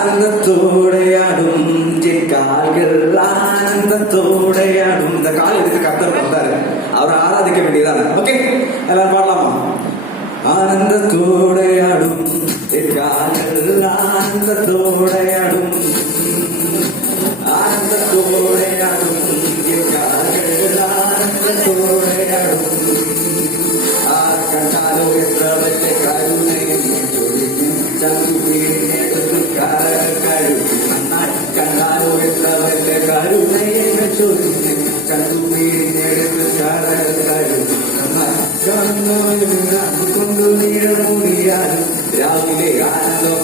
ஆனந்தத்தோடையாடும் கால்கள் ஆனந்தத்தோடையாடும். இந்த கால் எதுக்கு கர்த்தர் வந்தாரு? அவரை ஆராதிக்க வேண்டியதானே. ஓகே, எல்லாரும் பாடலாமா? ஆனந்தத்தோடையாடும் கால்கள் ஆனந்தத்தோடையாடும், ஆனந்தத்தோடையாடும் கால்கள் ஆனந்தத்தோடையாடும். கண்டாலோ என்றவற்றை கருணை கண்டாலோ என்றவற்றை கருணை என்று சொல்லி கண்டுமீன் எடுத்து கொண்டு நீட முடியாது. ராவிலே ஆனந்தம்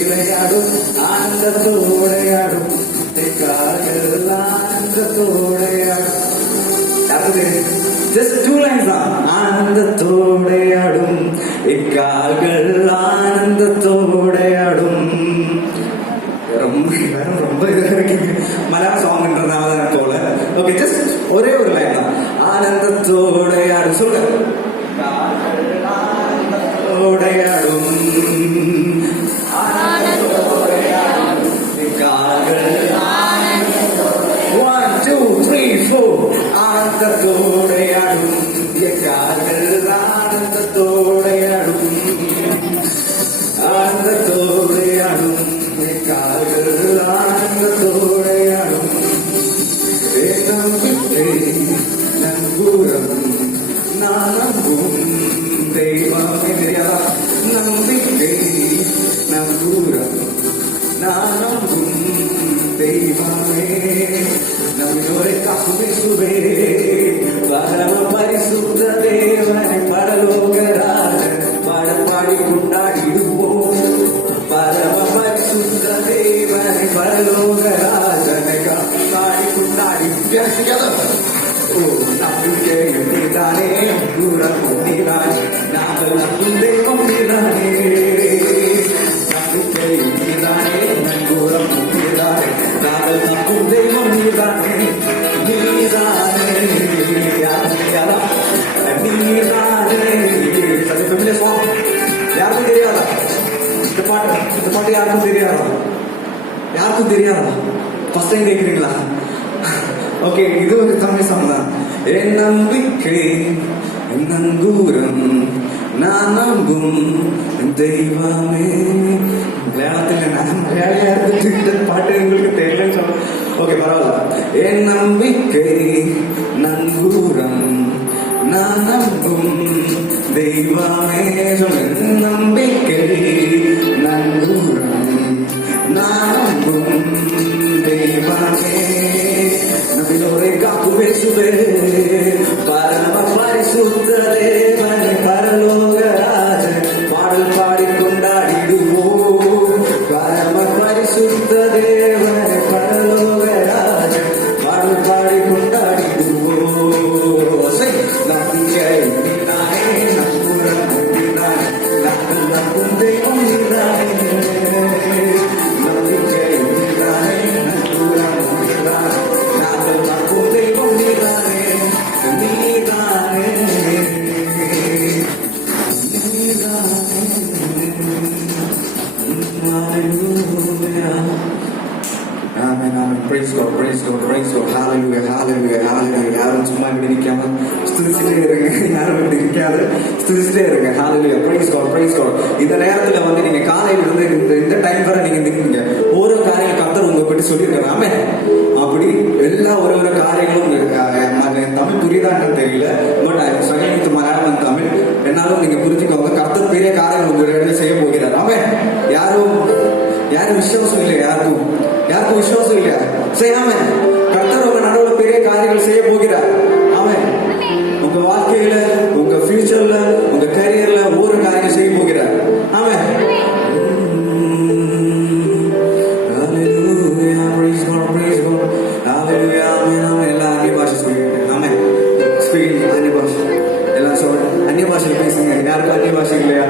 விளையாடும், ஆனந்தத்தோடையாடும் ஆனந்தத்தோடையாடும். Just 2 lines தான். ஆனந்தத்தோடையாடும் இக்கால்கள் ஆனந்தத்தோடையாடும். ரொம்ப மலையாள சாங்ன்றதுனால போல. ஓகே, ஜஸ்ட் ஒரே ஒரு லைன் தான். ஆனந்தத்தோடையாடும் சொல்லுங்க. ஆனந்தத்தோடையாடும் ஆனந்தத்தோடையாடும் கால்கள் ஆனந்தத்தோடையாடும், ஆனந்தத்தோடையாடும் கால்கள் ஆனந்தத்தோடையாடும். நம்புறம் நான் நம்பும் தெய்வமே, நம்பிக்கை நம்புறம் நான் நம்பும் தெய்வமே. நம்மளோட காசுவே பரம பரிசுத்த தேவனை பரலோகராஜ பாடி கொண்டாடிடுவோம். பரம பரிசுத்த தேவனை பரலோகராஜனை பாடி கொண்டாடி. ஓ நம்பிக்கை எப்படித்தானே தூரம் கொண்டிரானே, நாங்கள் நம்பும் தெய்வம் நீதானே. நம்பிக்கை எப்படித்தானே தூரம் கொண்டிரானே, நாங்கள் நம்பும் தெய்வம் நீதானே. நீதானே நீதானே. யாருக்கும் தெரியாதா இந்த பாட்டு? இந்த பாட்டு யாருக்கும் தெரியாதா? யாருக்கும் தெரியாதா? ஃபர்ஸ்ட் டைம் கேட்குறீங்களா? ஓகே, இது ஒரு தமிழ் சாங் தான். என் நம்பிக்கை நங்கூரம் நான் நம்பும் தெய்வமே. மலையாளத்தில் நான் மலையாளியா இருந்துட்டு பாட்டு உங்களுக்கு தெரியலன்னு சொல்ல. ஓகே, பரவாயில்ல. என் நம்பிக்கை நங்கூரம் நான் நம்பும் தெய்வமே. நம்பிக்கை நங்கூரம் நான் நம்பும் தெய்வமே. நபிலோரை காப்பு பேசுவே பரம பரிசுத்த தேவனை பரலோகராஜ பாடல் பாடி கொண்டாடிடுவோம். பரம பரிசுத்த தேவனை பரலோகராஜ பாடல் பாடி கொண்டாடிடுவோம். நம்பிக்கை நீதானே, நம்புறம் நீதானே, நாங்கள் நம்பும் தெய்வம் நீதானே. நம்பிக்கை நீதானே, நம்புறம் நீதானே, நாங்கள் நம்பும் தெய்வம் நீதானே. நீதானே Amen, amen. Praise God, praise God, praise God. Hallelujah, hallelujah, hallelujah. யாரும் சும்மா இப்படி நிற்காம ஸ்துதிச்சுட்டே இருங்க. யாரும் இப்படி நிற்காது, ஸ்துதிச்சுட்டே இருங்க. Hallelujah, praise God, praise God. இந்த நேரத்துல வந்து நீங்க காலையில இருந்து இந்த டைம் வரை நீங்க நிற்குங்க. ஒரு காரியம் கர்த்தர் உங்க பற்றி சொல்லியிருக்காரு. ஆமே, அப்படி எல்லா ஒரு காரியங்களும் தமிழ் புரியுதான்னு தெரியல, but I struggling with Malayalam and Tamil. என்னாலும் நீங்க புரிஞ்சுக்கோங்க, கர்த்தர் பெரிய காரியம் உங்க இடத்துல செய்ய போகிறார். ஆமே, யாரும் விசுவாசம் இல்லையா? யாருக்கும் விசுவாசம் இல்லையா? செய்யாம கர்த்தர் உங்க நடுவில் பெரிய காரியங்கள் செய்ய போகிறார். ஆமே, உங்க வாழ்க்கையில, உங்க ஃபியூச்சர்ல, உங்க கரியர்ல ஒரு காரியம் செய்ய போகிறார். ஆமே, அந்நிய பாஷை பேசுங்க. யாருக்கும் அந்நிய பாஷை இல்லையா?